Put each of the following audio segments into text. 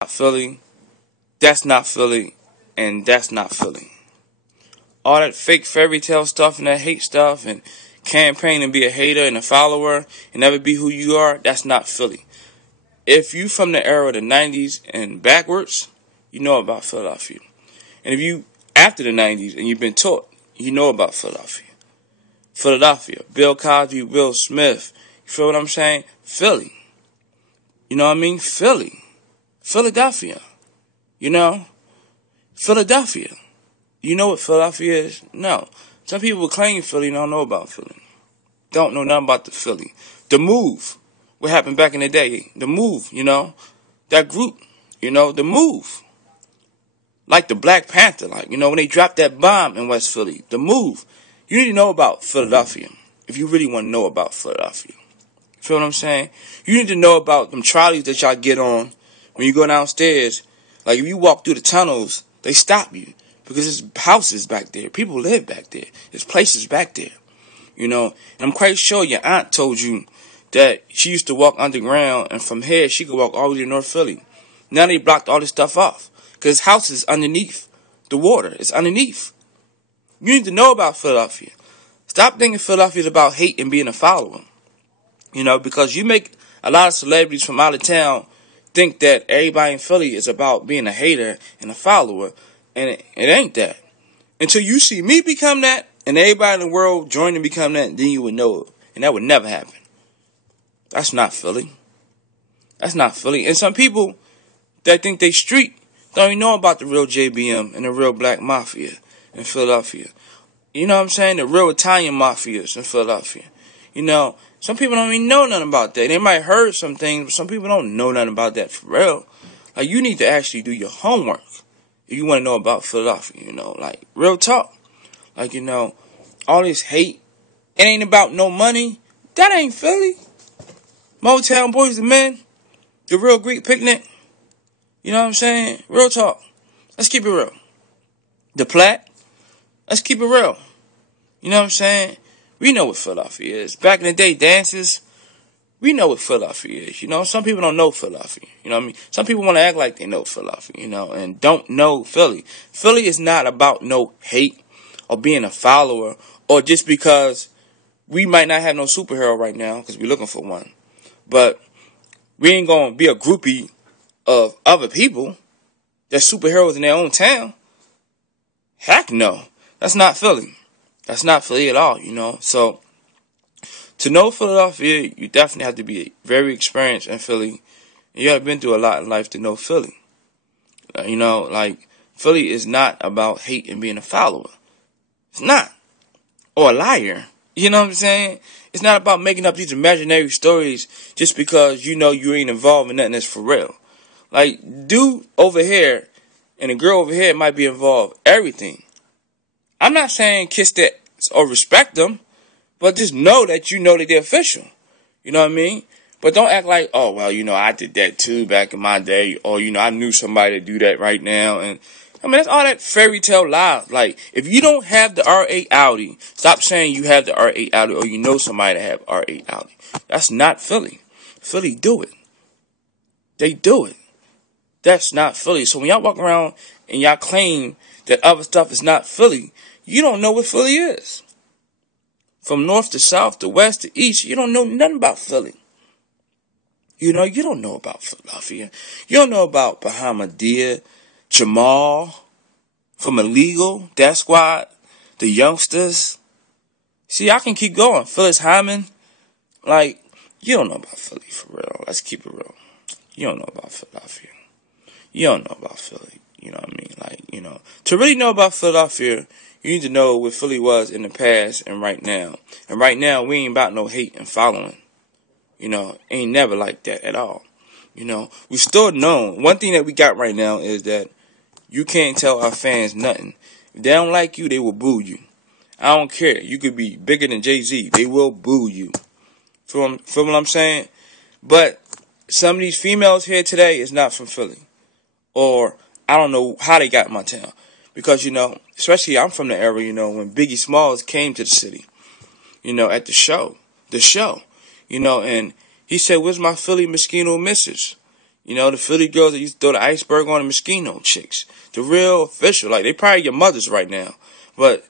Not Philly, that's not Philly, and that's not Philly. All that fake fairy tale stuff and that hate stuff and campaign and be a hater and a follower and never be who you are, that's not Philly. If you from the era of the 90s and backwards, you know about Philadelphia. And if you after the 90s and you've been taught, you know about Philadelphia. Philadelphia, Bill Cosby, Will Smith, you feel what I'm saying? Philly. You know what I mean? Philly. Philadelphia. You know? Philadelphia. You know what Philadelphia is? No. Some people claim Philly don't know about Philly. Don't know nothing about the Philly. The Move. What happened back in the day? The Move, you know? That group, you know? The Move. Like the Black Panther, like, you know, when they dropped that bomb in West Philly. The Move. You need to know about Philadelphia if you really want to know about Philadelphia. You feel what I'm saying? You need to know about them trolleys that y'all get on when you go downstairs. Like, if you walk through the tunnels, they stop you. Because there's houses back there. People live back there. There's places back there. You know, and I'm quite sure your aunt told you that she used to walk underground, and from here she could walk all the way to North Philly. Now they blocked all this stuff off. Because house is underneath the water. It's underneath. You need to know about Philadelphia. Stop thinking Philadelphia is about hate and being a follower. You know, because you make a lot of celebrities from out of town think that everybody in Philly is about being a hater and a follower. And it ain't that. Until you see me become that, and everybody in the world join and become that, then you would know it. And that would never happen. That's not Philly. That's not Philly. And some people that think they street don't even know about the real JBM and the real Black Mafia in Philadelphia. You know what I'm saying? The real Italian Mafias in Philadelphia. You know, some people don't even know nothing about that. They might have heard some things, but some people don't know nothing about that for real. Like, you need to actually do your homework if you want to know about Philadelphia, you know. Like, real talk. Like, you know, all this hate, it ain't about no money. That ain't Philly. Motown Boys the Men, the real Greek picnic. You know what I'm saying? Real talk. Let's keep it real. The Platte, let's keep it real. You know what I'm saying? We know what Philadelphia is. Back in the day, dances, we know what Philadelphia is. You know, some people don't know Philadelphia. You know what I mean? Some people want to act like they know Philadelphia, you know, and don't know Philly. Philly is not about no hate or being a follower or just because we might not have no superhero right now because we're looking for one. But we ain't going to be a groupie of other people that's superheroes in their own town. Heck no. That's not Philly. That's not Philly at all, you know. So, to know Philadelphia, you definitely have to be very experienced in Philly. You have been through a lot in life to know Philly. You know, like, Philly is not about hate and being a follower. It's not. Or a liar. You know what I'm saying? It's not about making up these imaginary stories just because you know you ain't involved in nothing that's for real. Like, dude over here and the girl over here might be involved. Everything. I'm not saying kiss that or respect them, but just know that you know that they're official. You know what I mean? But don't act like, oh, well, you know, I did that too back in my day. Or, you know, I knew somebody to do that right now. And, I mean, that's all that fairy tale lies. Like, if you don't have the R8 Audi, stop saying you have the R8 Audi or you know somebody to have R8 Audi. That's not Philly. Philly do it. They do it. That's not Philly. So when y'all walk around and y'all claim that other stuff is not Philly, you don't know what Philly is. From north to south to west to east, you don't know nothing about Philly. You know, you don't know about Philadelphia. You don't know about Bahamadia, Jamal, from Illegal, That Squad, the Youngsters. See, I can keep going. Phyllis Hyman. Like, you don't know about Philly for real. Let's keep it real. You don't know about Philadelphia. You don't know about Philly. You know what I mean? Like, you know, to really know about Philadelphia, you need to know what Philly was in the past and right now. And right now, we ain't about no hate and following. You know, ain't never like that at all. You know, we still known. One thing that we got right now is that you can't tell our fans nothing. If they don't like you, they will boo you. I don't care. You could be bigger than Jay-Z. They will boo you. Feel what I'm saying? But some of these females here today is not from Philly. Or I don't know how they got in my town. Because, you know, especially I'm from the era, you know, when Biggie Smalls came to the city. You know, at the show. You know, and he said, where's my Philly Moschino missus? You know, the Philly girls that used to throw the iceberg on the Moschino chicks. The real official, like, they probably your mothers right now. But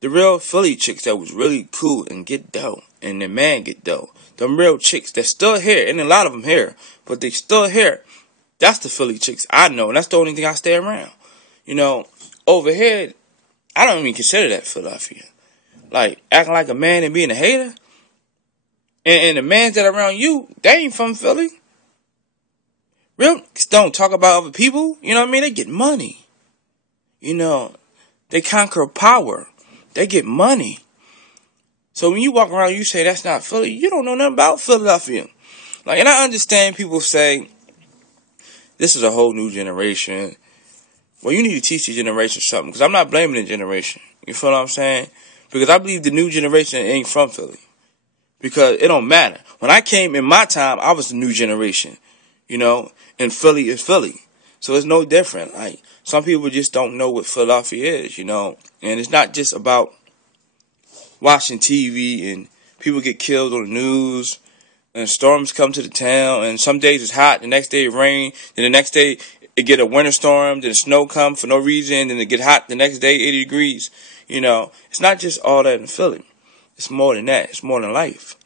the real Philly chicks that was really cool and get dough, and the man get dough. Them real chicks that's still here, and a lot of them here, but they still here. That's the Philly chicks I know, and that's the only thing I stay around. You know, over here, I don't even consider that Philadelphia. Like, acting like a man and being a hater. And the mans that are around you, they ain't from Philly. Real don't talk about other people. You know what I mean? They get money. You know, they conquer power. They get money. So when you walk around and you say that's not Philly, you don't know nothing about Philadelphia. Like, and I understand people say, this is a whole new generation. Well, you need to teach the generation something. Because I'm not blaming the generation. You feel what I'm saying? Because I believe the new generation ain't from Philly. Because it don't matter. When I came in my time, I was the new generation. You know? And Philly is Philly. So it's no different. Like, some people just don't know what Philadelphia is, you know? And it's not just about watching TV and people get killed on the news and storms come to the town and some days it's hot, the next day it rain, then the next day it get a winter storm, then the snow come for no reason, then it get hot the next day, 80 degrees. You know, it's not just all that in Philly. It's more than that. It's more than life.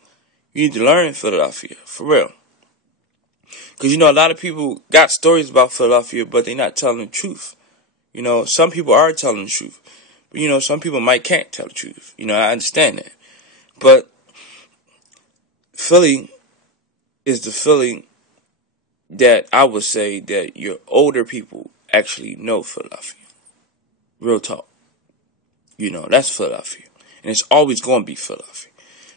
You need to learn Philadelphia, for real. Because, you know, a lot of people got stories about Philadelphia, but they're not telling the truth. You know, some people are telling the truth. But, you know, some people can't tell the truth. You know, I understand that. But Philly is the Philly that I would say that your older people actually know Philadelphia. Real talk. You know, that's Philadelphia. And it's always going to be Philadelphia.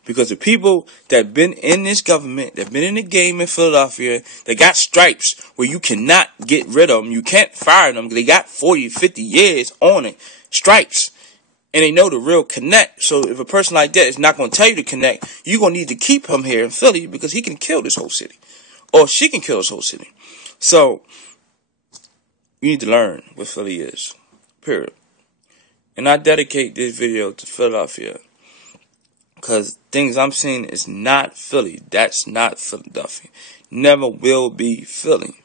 Because the people that been in this government, that been in the game in Philadelphia, they got stripes where you cannot get rid of them. You can't fire them because they got 40, 50 years on it. Stripes. And they know the real connect. So if a person like that is not going to tell you to connect, you're going to need to keep him here in Philly because he can kill this whole city. Or she can kill this whole city. So you need to learn what Philly is. Period. And I dedicate this video to Philadelphia. Because things I'm seeing is not Philly. That's not Philadelphia. Never will be Philly.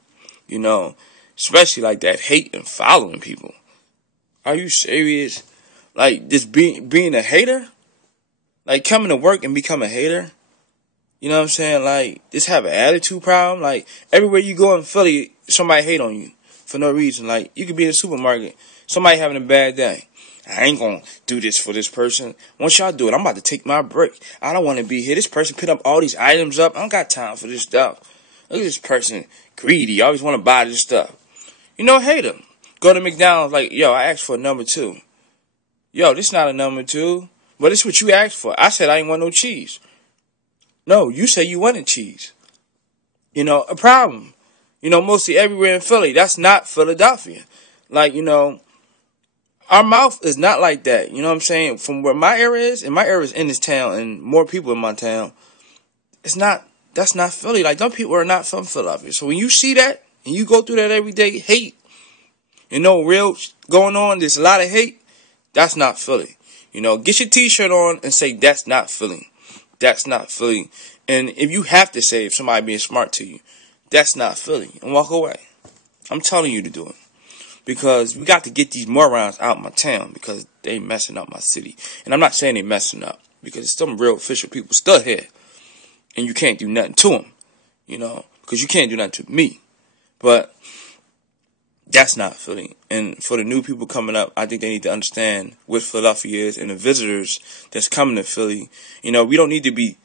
You know, especially like that hate and following people. Are you serious? Like, just being a hater? Like, coming to work and become a hater? You know what I'm saying? Like, just have an attitude problem. Like, everywhere you go in Philly, somebody hate on you for no reason. Like, you could be in a supermarket, somebody having a bad day. I ain't gonna do this for this person. Once y'all do it, I'm about to take my break. I don't want to be here. This person put up all these items up. I don't got time for this stuff. Look at this person, greedy. Always want to buy this stuff. You know, hate them. Go to McDonald's like, yo, I asked for a number 2. Yo, this not a number 2. But this what you asked for. I said I ain't want no cheese. No, you say you wanted cheese. You know, a problem. You know, mostly everywhere in Philly. That's not Philadelphia. Like, you know, our mouth is not like that. You know what I'm saying? From where my area is, and my area is in this town, and more people in my town, that's not Philly. Like, them people are not from Philadelphia. So when you see that, and you go through that every day, hate, you know, real going on, there's a lot of hate, that's not Philly. You know, get your t-shirt on and say, that's not Philly. That's not Philly. And if you have to say, if somebody being smart to you, that's not Philly, and walk away. I'm telling you to do it. Because we got to get these morons out of my town because they messing up my city. And I'm not saying they messing up because some real official people still here. And you can't do nothing to them. You know, because you can't do nothing to me. But that's not Philly. And for the new people coming up, I think they need to understand what Philadelphia is. And the visitors that's coming to Philly, you know, we don't need to be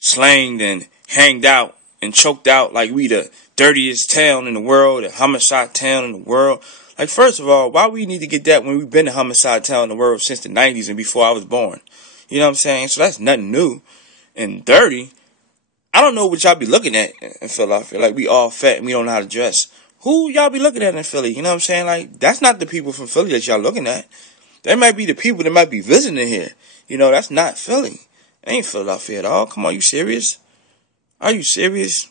slanged and hanged out and choked out like we the dirtiest town in the world, the homicide town in the world. Like, first of all, why we need to get that when we've been the homicide town in the world since the 90s and before I was born? You know what I'm saying? So that's nothing new. And dirty, I don't know what y'all be looking at in Philadelphia. Like, we all fat and we don't know how to dress. Who y'all be looking at in Philly? You know what I'm saying? Like, that's not the people from Philly that y'all looking at. That might be the people that might be visiting here. You know, that's not Philly. It ain't Philadelphia at all. Come on, you serious? Are you serious?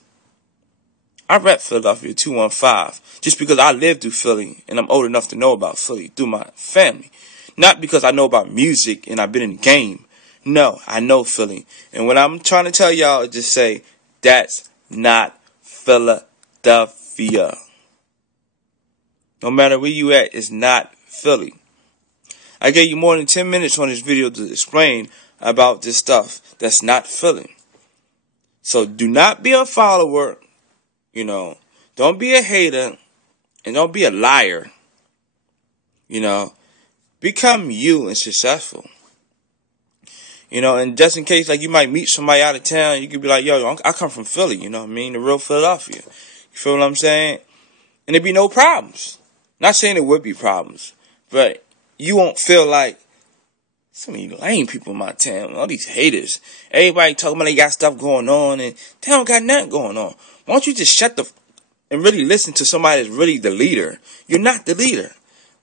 I rep Philadelphia 215 just because I lived through Philly and I'm old enough to know about Philly through my family. Not because I know about music and I've been in the game. No, I know Philly. And what I'm trying to tell y'all is just say, that's not Philadelphia. Philadelphia. No matter where you at, it's not Philly. I gave you more than 10 minutes on this video to explain about this stuff that's not Philly. So do not be a follower, don't be a hater, and don't be a liar. Become you and successful. And just in case, like, you might meet somebody out of town, you could be like, yo, I come from Philly, the real Philadelphia. You feel what I'm saying? And there'd be no problems. Not saying there would be problems, but you won't feel like so many lame people in my town, all these haters. Everybody talking about they got stuff going on, and they don't got nothing going on. Why don't you just shut and really listen to somebody that's really the leader? You're not the leader.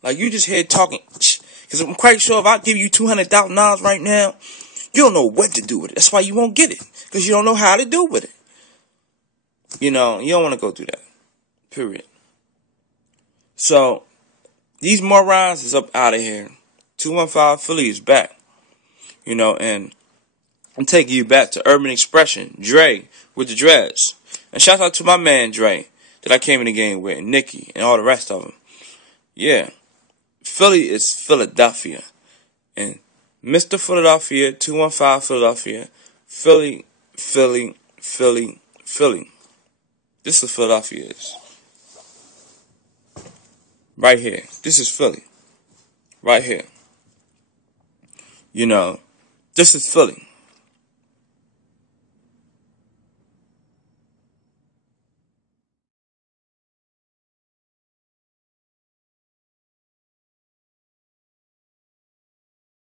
Like, you just here talking, because I'm quite sure if I give you $200,000 right now, you don't know what to do with it. That's why you won't get it, because you don't know how to do with it. You don't want to go through that. Period. So, these morons is up out of here. 215 Philly is back. And I'm taking you back to Urban Expression, Dre with the dreads. And shout out to my man Dre that I came in the game with, and Nikki, and all the rest of them. Yeah. Philly is Philadelphia. And Mr. Philadelphia, 215 Philadelphia, Philly, Philly, Philly, Philly. This is Philadelphia is. Right here. This is Philly. Right here. This is Philly.